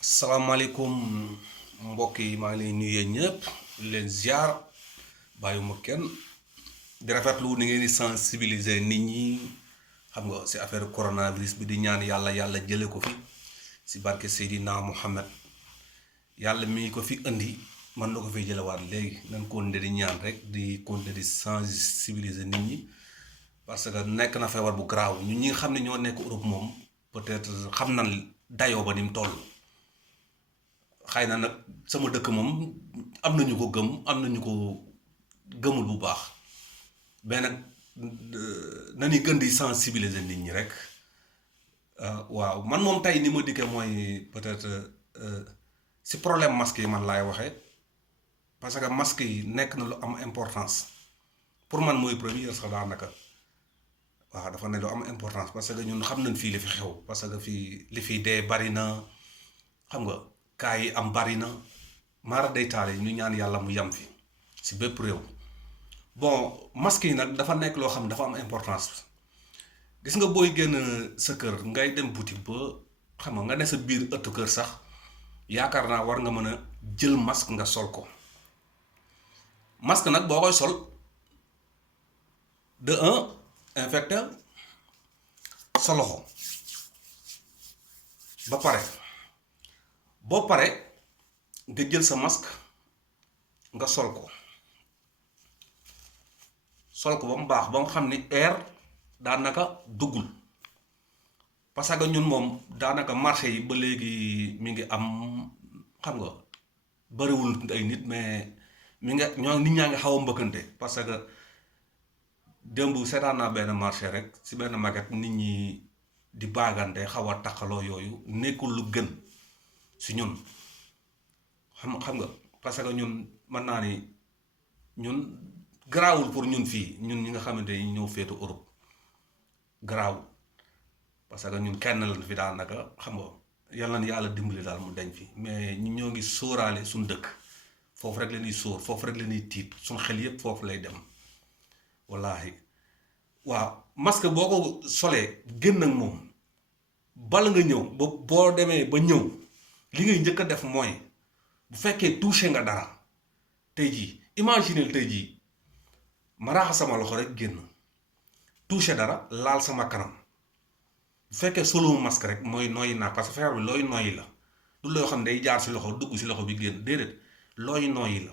salaamaaleykum mbokk yi maa ngi lay nuyu ñëpp leen ziar bàyyuma kenn di rafetlu ni ngeen di sensibiliser nit ñi xam nga si affaire coronavirus bi di ñaan yàlla jële ko fi si barke Seydina Muhammad yàlla mi ko fi indi man na ko fi jëlewaat léegi nañ continuer di ñaan rek di continuer di sensibiliser nit ñi parce que nekk na feebar bu garaaw ñun ñi nga xam ne ñoo nekk Europe moom peut-être xam nañ dayoo ba ni mu toll. xëy na nag sama dëkk moom am nañu ko gëm am nañu ko gëmul bu baax mais nag nañuy gën di sensibiliser nit ñi rek waaw man moom tey ni ma dikkee mooy peut-être si problème masque yi man laay waxee parce que masque yi nekk na lu am importance pour man mooy première sax daanaka waaw dafa ne lu am importance parce que ñun xam nañ fii li fi xew parce que fii li fi dee bari na xam nga. kaa yi am bari na maara day taale ñu ñaan yàlla mu yam fi si bépp réew bon masque yi nag dafa nekk loo xam ne dafa am importance gis nga booy génn sa kër ngay dem boutique ba xam nga ne sa biir ëttu kër sax yaakaar naa war nga mën a jël masque nga sol ko masque nag boo koy sol de un infecté sa loxo ba pare boo pare nga jël sa masque nga sol ko ba mu baax ba nga xam ni air daanaka duggul parce que ñun moom daanaka marché yi ba léegi mi ngi am xam nga bariwul ay nit mais mi nga ñoo nit ñaa ngi xaw a mbëkkante parce que démb seetaan naa benn marché rek si benn maquette nit ñi di baagante xaw a takkaloo yooyu nekkul lu gën si ñun xam nga parce que ñun mën naa ni ñun garaawul pour ñun fii ñun ñi nga xamante ni ñëw féetu Europe garaawul parce que ñun kenn lañ fi daanaka xam nga yàlla na yàlla dimbali daal mu dañ fi mais ñun ñoo ngi sóoraale suñ dëkk foofu rek la ñuy sóor foofu rek la ñuy tiit suñ xel yépp foofu lay dem wallaahi waaw masque boo ko solee génn ak moom bala nga ñëw ba boo demee ba ñëw li ngay njëkk a def mooy bu fekkee touché nga dara tey jii imaginez tey jii ma raxas sama loxo rek génn touché dara laal sama kanam bu fekkee solo masque rek mooy nooyi naa parce que feebar bi looy nooyi la du loo xam ne day jaar si loxo dugg si loxo bi génn déedéet looy nooyi la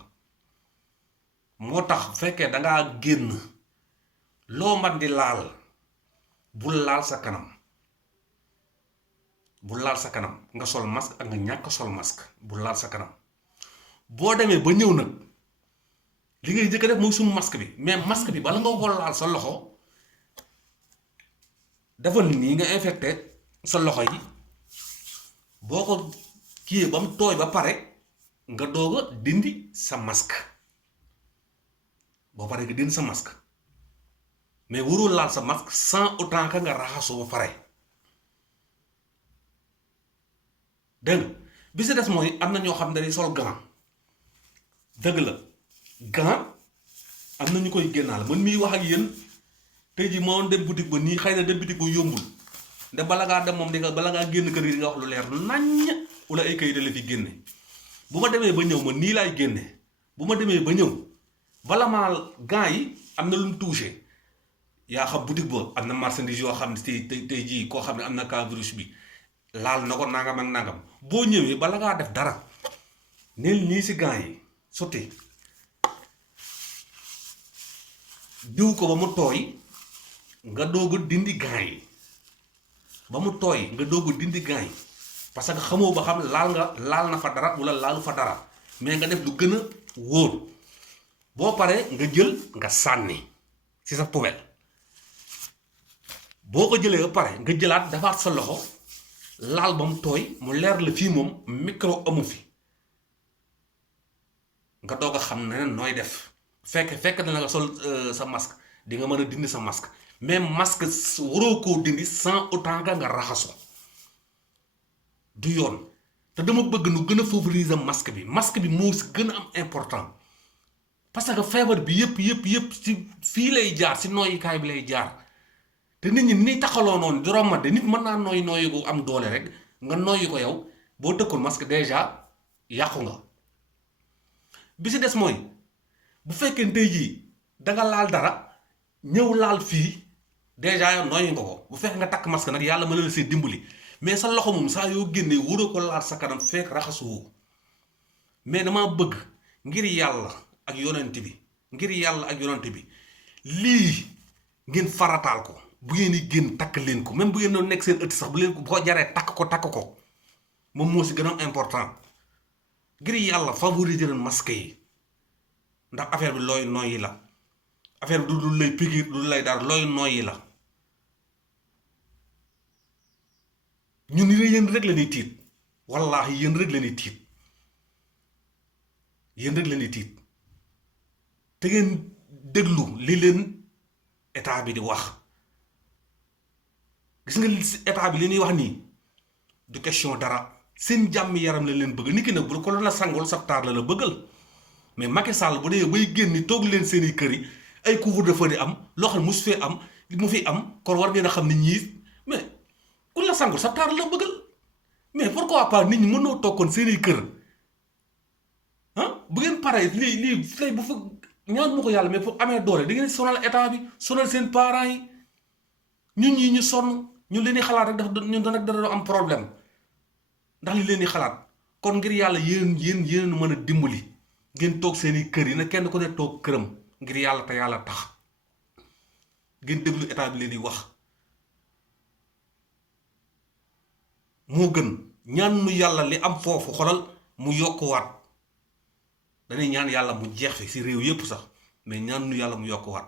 moo tax bu fekkee dangaa génn loo man di laal bul laal sa kanam bu laal sa kanam nga sol masque ak nga ñàkk sol masque bu laal sa kanam boo demee ba ñëw nag li ngay njëkk a def mooy suñu masque bi mais masque bi bala nga ko laal sa loxo dafa nii nga infecté sa loxo yi boo ko kiyee ba mu tooy ba pare nga doog a dindi sa masque boo pare nga dindi sa masque mais warul laal sa masque sans autant que nga raxasoo ba pare. dégg nga bi si des mooy am na ñoo xam ne dañuy sol gant dëgg la gant am na ñu koy génnaal man miy wax ak yéen tey jii moo dem boutique ba nii xëy na dem boutique ba yombul nde bala ngaa dem moom di nga bala ngaa génn kër yi nga wax lu leer naññ wala ay kayit la fi génne bu ma demee ba ñëw ma nii laay génne bu ma demee ba ñëw bala maa gant yi am na lu mu touché yaa xam boutique ba am na marchandise yoo xam ne tey jii koo xam ne am na cas virus bi. laal na ko nangam ak nangam boo ñëwee bala ngaa def dara neel nii si gants yi sotti diw ko ba mu tooy nga doog a dindi gants yi ba mu tooy nga doog a dindi gants yi parce que xamoo ba xam laal na fa dara wala laalu fa dara mais nga def lu gën a wóor boo paree nga jël nga sànni si sa poubelle boo ko jëlee ba pare nga jëlaat defaat sa loxo. laal ba mu tooy mu leer la fii moom micro amu fi nga doog a xam ne nooy def fekk na nga sol sa masque di nga mën a dindi sa masque mais masque waroo koo dindi sans autant que nga raxaso du yoon te dama bëgg nu gën a favoriser masque bi moo si gën a am important parce que feebar bi yëpp ci fii lay jaar si nooyikaay bi lay jaar te nit ñi ni taxaloo noonu di romante nit mën naa nooyi gu am doole rek nga nooyi ko yow boo tëkkul masque déjà yàqu nga. bi si des mooy bu fekkee tey jii danga laal dara ñëw laal fii déjà yow nooy nga ko bu fekkee nga takk masque nag yàlla mën na la see dimbali mais sa loxo moom saa yoo génnee waroo ko laal sa kanam fekk raxasuwoo mais dama bëgg ngir yàlla ak yonent bi ngir yàlla ak yonent bi lii ngeen farataal ko bu ngeen di génn takk leen ko même bu ngeen doon nekk seen ëtt sax bu leen ko jaree takk ko moom moo si gën a important ngir yàlla favoriser leen masque yi ndax affaire bi looy noyyi la affaire bi du lay piqûre du lay dara looy noyyi la ñun yéen rek la ñuy tiit wallaahi yéen rek la ñuy tiit yéen rek la ñuy tiit te ngeen déglu li leen état bi di wax gis nga état bi li ñuy wax nii du question dara seen jàmm yaram la leen bëgg nit ki nag bu ko la sangul sa taar la bëggal mais Macky Sall bu dee bay génn toog leen seeni kër yi ay couvre-feu di am loo xam ne mu fi am kon war ngeen a xam ne ñii mais ku la sangul sa taar la bëggal mais pourquoi pas nit ñi mënoo toog kon seeni kër ah bu ngeen paree lii tey bu fa ñaan mu ko yàlla mais pour amee doole da ngeen sonal état bi sonal seen parents yi ñun ñii ñu sonn ñu leen di xalaat rek ñun dana am problème ndax li leen di xalaat kon ngir yàlla yéen mën a dimbali ngeen toog seeni kër yi na kenn ku ne toog këram ngir yàlla te yàlla tax ngeen déglu état bi leen di wax moo gën ñaan nu yàlla li am foofu xolal mu yokkuwaat dañuy ñaan yàlla mu jeex fi si réew yépp sax mais ñaan nu yàlla mu yokkuwaat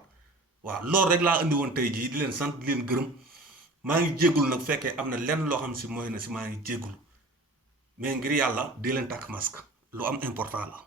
waaw loolu rek laa indi woon tey jii di leen sant di leen gërëm maa ngi jéggul nag fekkee am na lenn loo xam si mooy na si maa ngi jéggul mais ngir yàlla di leen takk masque lu am important la